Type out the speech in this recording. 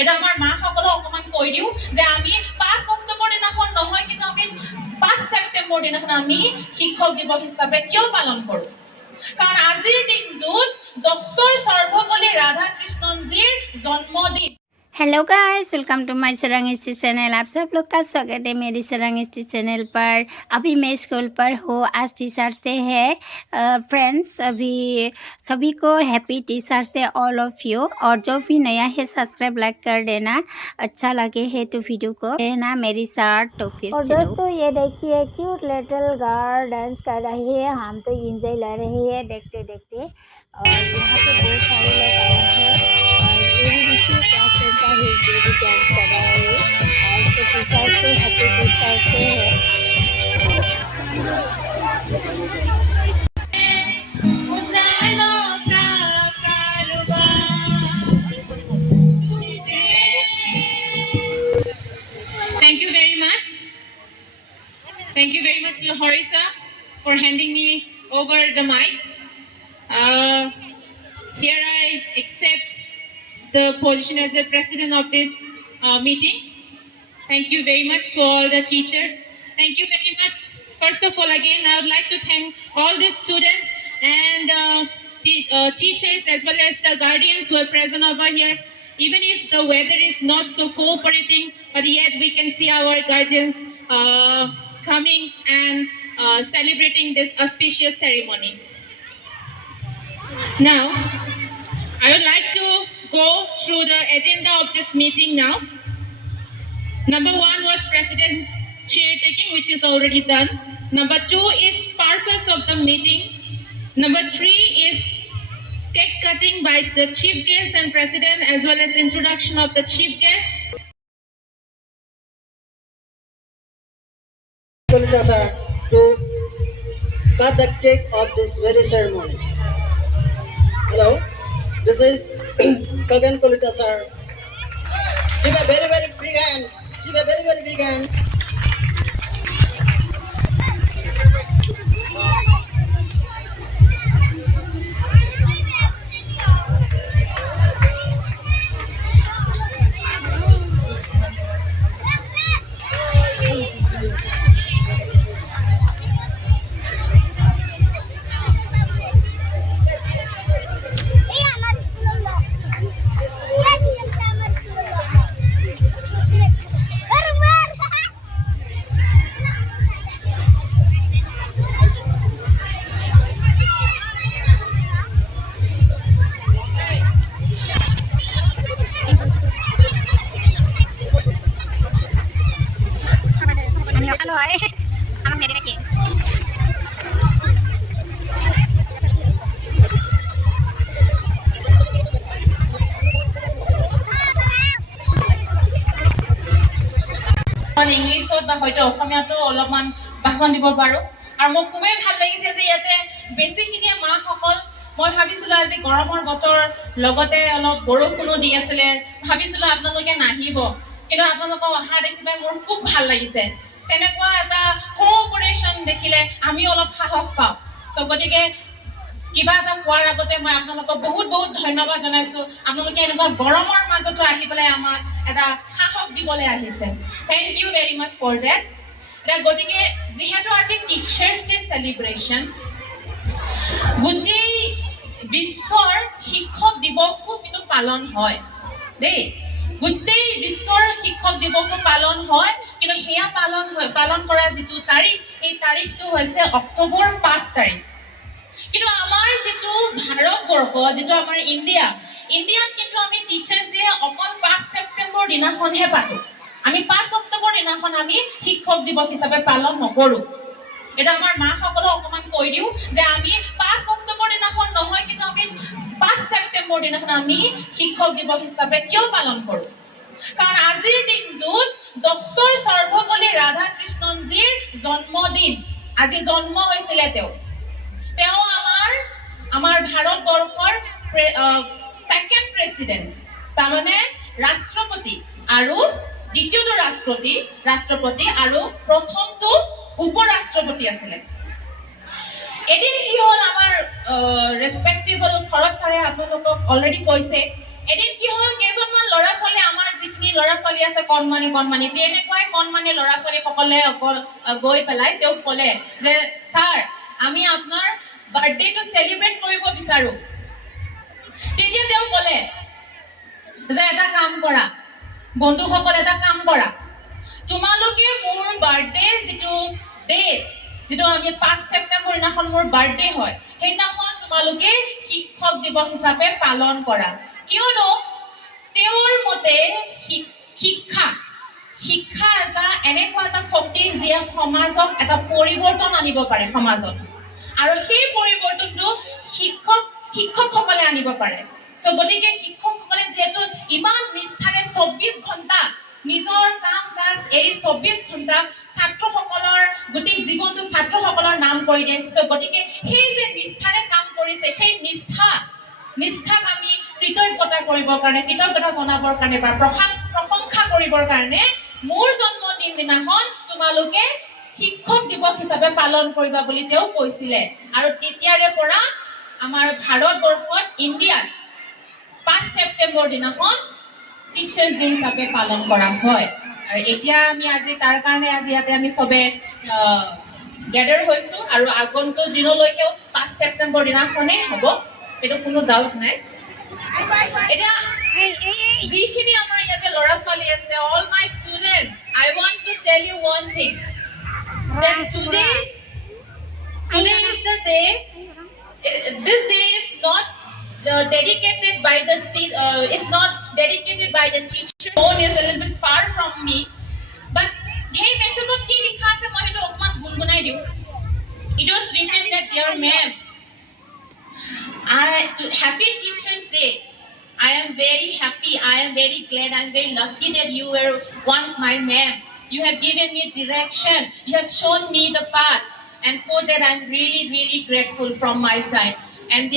এটা আমাৰ মাসকলক অকণমান কৈ দিওঁ যে আমি 5 অক্টোবৰ দিনাখন নহয় কিন্তু আমি 5 ছেপ্টেম্বৰ দিনাখন আমি শিক্ষক দিৱস হিচাপে কিয় পালন কৰোঁ? কাৰণ আজিৰ দিনটোত ডক্টৰ সৰ্বপল্লী राधाकृष्णनजीर जन्मदिन। Hello guys, welcome to my सरंगिस्टी चैनल। आप सब लोग का स्वागत है मेरी सरंगिस्टी चैनल पर। अभी मैं स्कूल पर हूँ, आज टीचर्स डे है फ्रेंड्स। अभी सभी को happy teachers day all of you. और जो भी नया है सब्सक्राइब लाइक कर देना, अच्छा लगे है तो वीडियो को देना मेरी साथ। तो फिर और दोस्तों ये देखिए क्यूट लिटिल गर्ल डांस कर रही है, हम तो इंजॉय ले रहे हैं देखते देखते। और यहाँ पे बहुत सारे लोग आए हैं और ये भी देखिए डांस कर रहा है। आज तो टीचर से हैप्पी टीचर से है। Thank you very much. Thank you very much, Horisa, for handing me over the mic. Here I accept the position as the president of this meeting. Thank you very much to all the teachers. Thank you very much. First of all, again, I would like to thank all the students and the teachers as well as the guardians who are present over here. Even if the weather is not so cooperating, but yet we can see our guardians coming and celebrating this auspicious ceremony. Now, I would like to go through the agenda of this meeting now. Number 1 was President's chair taking, which is already done. Number 2 is purpose of the meeting. Number 3 is cake cutting by the chief guest and president, as well as introduction of the chief guest. To cut the cake of this very ceremony. Hello, this is Kagan Kolita sir. Give a very big hand. Give a very big hand. ইংলিছত বা হয়তো অসমীয়াতো অলপমান ভাষণ দিব পাৰো। আৰু মোৰ খুবেই ভাল লাগিছে যে ইয়াতে বেছিখিনিয়ে মাসকল, মই ভাবিছিলো আজি গৰমৰ বতৰ লগতে অলপ বৰষুণো দি আছিলে, ভাবিছিলো আপোনালোকে নাহিব, কিন্তু আপোনালোকক অহা দেখিলে মোৰ খুব ভাল লাগিছে। তেনেকুৱা এটা কোঅপাৰেশ্যন দেখিলে আমি অলপ সাহস পাওঁ। গতিকে কিবা এটা কোৱাৰ আগতে মই আপোনালোকক বহুত ধন্যবাদ জনাইছো। আপোনালোকে এনেকুৱা গৰমৰ মাজতো আহি পেলাই আমাক এটা সাহস দিবলৈ আহিছে। Thank you very much for that. গতিকে যিহেতু আজি টিচাৰ্ছ ডে চেলিব্ৰেশ্যন, গোটেই বিশ্বৰ শিক্ষক দিৱসো কিন্তু পালন হয় দেই। গোটেই বিশ্বৰ শিক্ষক দিৱসো পালন হয়, কিন্তু সেয়া পালন কৰা যিটো তাৰিখ, এই তাৰিখটো হৈছে অক্টোবৰ 5 তাৰিখ। কিন্তু আমাৰ যিটো ভাৰতবৰ্ষ, যিটো আমাৰ ইণ্ডিয়াত কিন্তু আমি টিচাৰ্ছ ডে অকল 5 ছেপ্টেম্বৰ দিনাখনহে পাতো। আমি 5 অক্টোবৰ দিনাখন আমি শিক্ষক দিৱস হিচাপে পালন নকৰো। এটা আমাৰ মাসকলক অকণমান কৈ দিওঁ যে আমি 5 অক্টোবৰ দিনাখন নহয় কিন্তু আমি 5 ছেপ্টেম্বৰ দিনাখন আমি শিক্ষক দিৱস হিচাপে কিয় পালন কৰো? কাৰণ আজিৰ দিনটোত ডক্টৰ সৰ্বপল্লী ৰাধাকৃষ্ণনজীৰ জন্মদিন। আজি জন্ম হৈছিলে তেওঁ আমাৰ ভাৰতবৰ্ষৰ ছেকেণ্ড প্ৰেচিডেণ্ট, তাৰমানে ৰাষ্ট্ৰপতি আৰু দ্বিতীয়টো ৰাষ্ট্ৰপতি আৰু প্ৰথমটো উপৰাষ্ট্ৰপতি আছিলে। এদিন কি হ'ল, আমাৰ ৰেচপেক্টেবল খৰচ ছাৰে আপোনালোকক অলৰেডি কৈছে, এদিন কি হ'ল, কেইজনমান ল'ৰা ছোৱালী আমাৰ ল'ৰা ছোৱালী আছে কণমানি তেনেকুৱাই কণমানি ল'ৰা ছোৱালীসকলে গৈ পেলাই তেওঁক ক'লে যে ছাৰ আমি আপোনাৰ বাৰ্থডেটো চেলিব্ৰেট কৰিব বিচাৰো। তেতিয়া তেওঁ ক'লে যে এটা কাম কৰা বন্ধুসকল, এটা কাম কৰা, তোমালোকে মোৰ বাৰ্থডে যিটো ডেট, যিটো আমি 5 ছেপ্টেম্বৰ দিনাখন মোৰ বাৰ্থডে হয়, সেইদিনাখন তোমালোকে শিক্ষক দিৱস হিচাপে পালন কৰা। কিয়নো তেওঁৰ মতে শিক্ষা এটা এনেকুৱা এটা শক্তি যিয়ে সমাজক এটা পৰিৱৰ্তন আনিব পাৰে সমাজত, আৰু সেই পৰিৱৰ্তনটো শিক্ষকসকলে আনিব পাৰে। গতিকে শিক্ষকসকলে যিহেতু ইমান নিষ্ঠাৰে 24 ঘণ্টা নিজৰ কাম কাজ এৰি 24 ঘণ্টা ছাত্ৰসকলৰ গোটেই জীৱনটো ছাত্ৰসকলৰ নাম কৰি দিয়ে। গতিকে সেই যে নিষ্ঠাৰে কাম কৰিছে, সেই নিষ্ঠাক আমি কৃতজ্ঞতা কৰিবৰ কাৰণে, কৃতজ্ঞতা জনাবৰ কাৰণে বা প্ৰশংসা কৰিবৰ কাৰণে মোৰ জন্মদিন দিনাখন তোমালোকে শিক্ষক দিৱস হিচাপে পালন কৰিবা বুলি তেওঁ কৈছিলে। আৰু তেতিয়াৰে পৰা আমাৰ ভাৰতবৰ্ষত ইণ্ডিয়াত 5 ছেপ্টেম্বৰ দিনাখন টিচাৰ্ছ ডে হিচাপে পালন কৰা হয়। আৰু এতিয়া আমি আজি তাৰ কাৰণে আজি ইয়াতে আমি চবে গেডাৰ হৈছো, আৰু আগন্তুক দিনলৈকেও 5 ছেপ্টেম্বৰ দিনাখনেই হ'ব, সেইটো কোনো ডাউট নাই। এতিয়া যিখিনি আমাৰ ইয়াতে ল'ৰা ছোৱালী আছে, all my students, I want to tell you one thing, that today is the day. This day is not dedicated by the teacher. Phone is a little bit far from me, but hey message on ki likha ase moi etu okman gungunai diu. It was written that dear ma'am, happy Teachers Day. I am very happy, I am very glad, I am very lucky that you were once my ma'am. You have given me direction, you have shown me the path, and for that I am really, really grateful from my side. And